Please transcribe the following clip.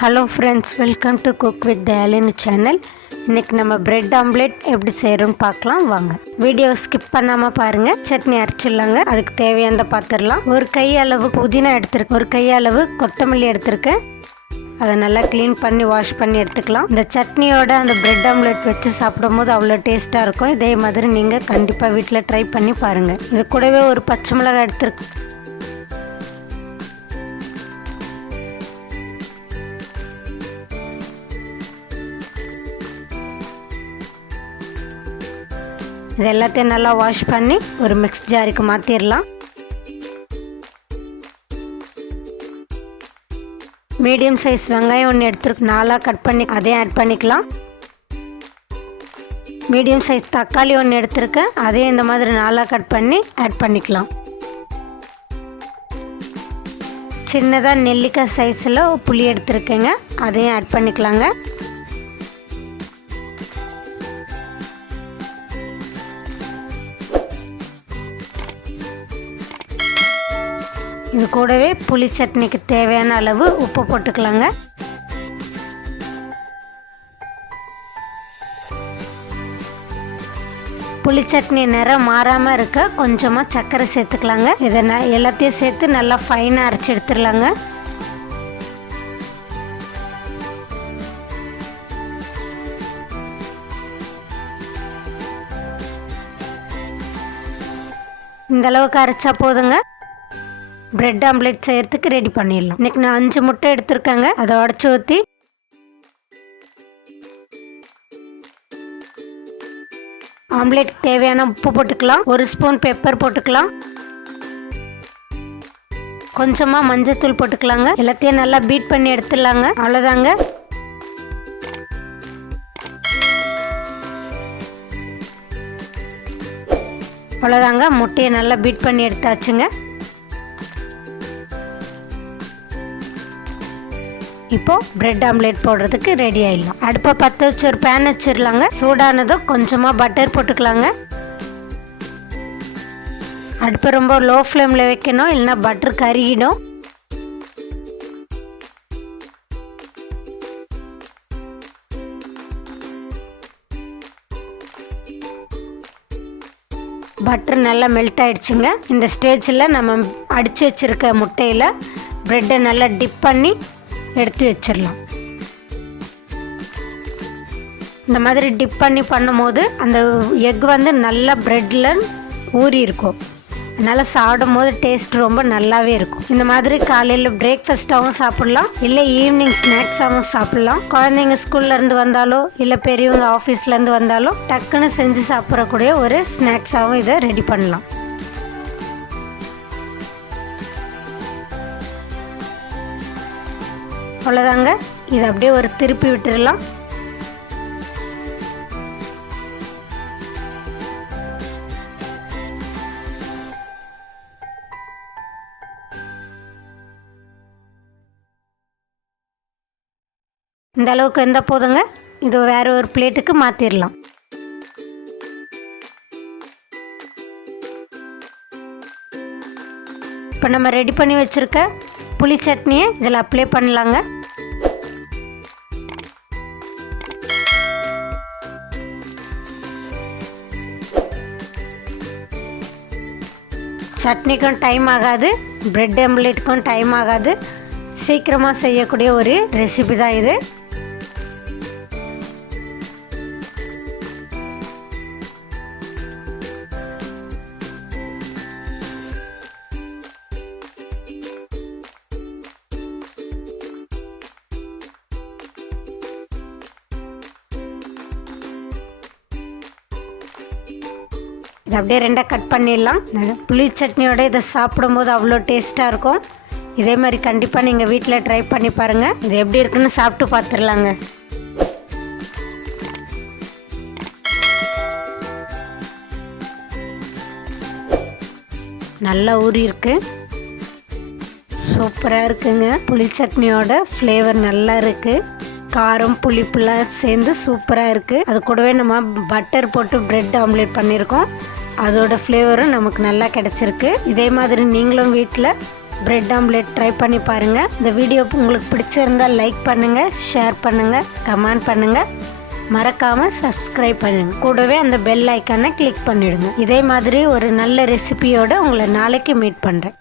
Hello friends, welcome to CookwithDhayalini channel. இன்னைக்கு நம்ம bread omelette எப்படி செய்யறோம்னு பார்க்கலாம் வாங்க. வீடியோ ஸ்கிப் பண்ணாம பாருங்க. சட்னி அரைச்சிடலாங்க. அதுக்கு தேவையானதை பார்த்துடலாம். ஒரு கை அளவு புதினா எடுத்துருக்கேன், ஒரு கை அளவு கொத்தமல்லி எடுத்துருக்கேன். அதை நல்லா க்ளீன் பண்ணி வாஷ் பண்ணி எடுத்துக்கலாம். இந்த சட்னியோட அந்த பிரெட் ஆம்லெட் வச்சு சாப்பிடும் போது அவ்வளோ டேஸ்ட்டாக இருக்கும். இதே மாதிரி நீங்கள் கண்டிப்பாக வீட்டில் ட்ரை பண்ணி பாருங்கள். இது கூடவே ஒரு பச்சை மிளகாய் எடுத்துருக்கு. இது எல்லாத்தையும் நல்லா வாஷ் பண்ணி ஒரு மிக்ஸ் ஜாருக்கு மாற்றிடலாம். மீடியம் சைஸ் வெங்காயம் ஒன்று எடுத்துருக்கு, 4 கட் பண்ணி அதையும் ஆட் பண்ணிக்கலாம். மீடியம் சைஸ் தக்காளி ஒன்று எடுத்துருக்கேன், அதையும் இந்த மாதிரி 4 கட் பண்ணி ஆட் பண்ணிக்கலாம். சின்னதாக நெல்லிக்காய் சைஸில் புளி எடுத்துருக்கேங்க, அதையும் ஆட் பண்ணிக்கலாங்க. இது கூடவே புளி சட்னிக்கு தேவையான அளவு உப்பு போட்டுக்கலாங்க. புளி சட்னி நிறம் மாறாமல் இருக்க கொஞ்சமாக சர்க்கரை சேர்த்துக்கலாங்க. இதை எல்லாத்தையும் சேர்த்து நல்லா ஃபைனாக அரைச்சி எடுத்துடலாங்க. இந்த அளவுக்கு அரைச்சா போதுங்க. பிரெட் ஆம்லெட் செய்யறதுக்கு ரெடி பண்ணிடலாம். இன்னைக்கு நான் 5 முட்டை எடுத்துருக்கேங்க, அதை உடச்சி ஊற்றி ஆம்லெட் தேவையான உப்பு போட்டுக்கலாம். 1 ஸ்பூன் பெப்பர் போட்டுக்கலாம். கொஞ்சமாக மஞ்சத்தூள் போட்டுக்கலாங்க. எல்லாத்தையும் நல்லா பீட் பண்ணி எடுத்துடலாங்க. அவ்வளோதாங்க. அவ்வளோதாங்க, முட்டையை நல்லா பீட் பண்ணி எடுத்தாச்சுங்க. இப்போது பிரெட் ஆம்லெட் போடுறதுக்கு ரெடி ஆகிடலாம். அடுப்பை பற்ற வச்சு ஒரு பேன் வச்சிடலாங்க. சூடானதும் கொஞ்சமாக பட்டர் போட்டுக்கலாங்க. அடுப்பை ரொம்ப லோ ஃப்ளேமில் வைக்கணும், இல்லைன்னா பட்டர் கருகிடும். பட்டர் நல்லா மெல்ட் ஆகிடுச்சுங்க. இந்த ஸ்டேஜில் நம்ம அடித்து வச்சுருக்க முட்டையில் ப்ரெட்டை நல்லா டிப் பண்ணி எடுத்து வச்சிடலாம். இந்த மாதிரி டிப் பண்ணி பண்ணும்போது அந்த எக் வந்து நல்லா ப்ரெட்டில் ஊறி இருக்கும். அதனால் சாப்பிடும் போது டேஸ்ட் ரொம்ப நல்லாவே இருக்கும். இந்த மாதிரி காலையில் பிரேக்ஃபாஸ்ட்டாகவும் சாப்பிட்லாம், இல்லை ஈவினிங் ஸ்நாக்ஸாகவும் சாப்பிட்லாம். குழந்தைங்க ஸ்கூல்லேருந்து வந்தாலோ இல்லை பெரியவங்க ஆஃபீஸ்லேருந்து வந்தாலோ டக்குன்னு செஞ்சு சாப்பிடக்கூடிய ஒரு ஸ்நாக்ஸாகவும் இதை ரெடி பண்ணலாம். அவ்வளோதாங்க, இதை அப்படியே ஒரு திருப்பி விட்டுடலாம். இந்த அளவுக்கு இருந்தால் போதுங்க. இது வேற ஒரு பிளேட்டுக்கு மாற்றிடலாம். இப்போ நம்ம ரெடி பண்ணி வச்சுருக்க புளி சட்னியை இதில் அப்ளை பண்ணலாங்க. சட்னிக்கும் டைம் ஆகாது, பிரெட் ஆம்லெட்டுக்கும் டைம் ஆகாது. சீக்கிரமாக செய்யக்கூடிய ஒரு ரெசிபி தான் இது. இது அப்படியே 2 கட் பண்ணிடலாம். புளி சட்னியோட இதை சாப்பிடும்போது அவ்வளோ டேஸ்ட்டாக இருக்கும். இதே மாதிரி கண்டிப்பாக நீங்கள் வீட்டில் ட்ரை பண்ணி பாருங்கள். இது எப்படி இருக்குன்னு சாப்பிட்டு பார்த்துடலாங்க. நல்லா ஊறி இருக்கு, சூப்பராக இருக்குங்க. புளி சட்னியோட ஃப்ளேவர் நல்லா இருக்குது. காரம் புளிப்புலாம் சேர்ந்து சூப்பராக இருக்குது. அது கூடவே நம்ம பட்டர் போட்டு பிரெட் ஆம்லெட் பண்ணியிருக்கோம். அதோட ஃப்ளேவரும் நமக்கு நல்லா கிடச்சிருக்கு. இதே மாதிரி நீங்களும் வீட்டில் பிரெட் ஆம்லெட் ட்ரை பண்ணி பாருங்கள். இந்த வீடியோ உங்களுக்கு பிடிச்சிருந்தால் லைக் பண்ணுங்கள், ஷேர் பண்ணுங்கள், கமெண்ட் பண்ணுங்கள். மறக்காமல் சப்ஸ்கிரைப் பண்ணுங்க. கூடவே அந்த பெல் ஐக்கானை கிளிக் பண்ணிடுங்க. இதே மாதிரி ஒரு நல்ல ரெசிபியோடு உங்களை நாளைக்கு மீட் பண்ணுறேன்.